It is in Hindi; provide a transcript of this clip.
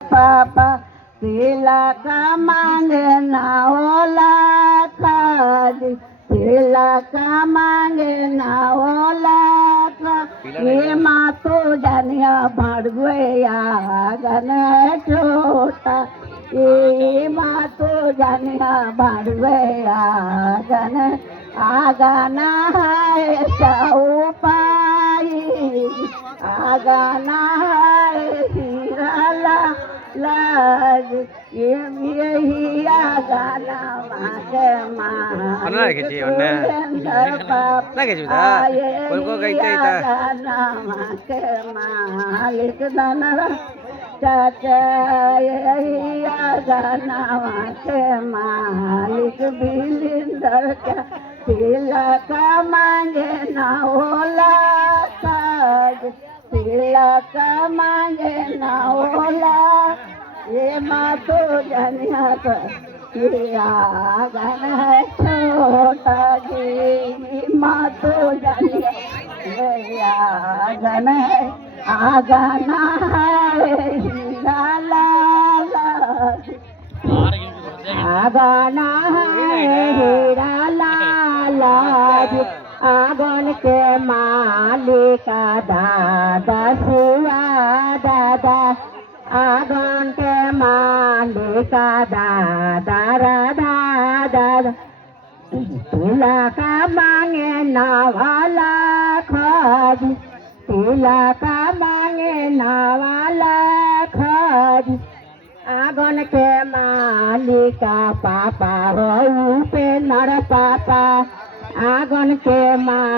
पापा तिलक मांगे ना ओला खादी तिलक मांगे ना ओला ये माँ तो जानिया भड़गया गन छोटा ये माँ तो जानिया भड़गया गन आगाना है पाई आगाना है हीरा लाज ये यही आगाना माके माँ ना खींची उन्ने ना खींची था उनको कहते था आगाना माके मालिक दाना चाचा यही आगाना माके मालिक बिलिंदर का तिलक मांगे ना ओला साज तिलक मांगे ना ओला ये माँ तो जनिया ये आगन है छोटा जी माँ तो जनिया ये आगन है आगना है हीरा लाला आगाना है हीरा लाला आगन के मालिक दादा शिवा दादा आगन के मालिक दादा राधा दादा तिलक मांगे नावाला खादी तिलक मांगे नावाला खादी आगन के मालिक पापा हो पे नर पापा आगन के माँ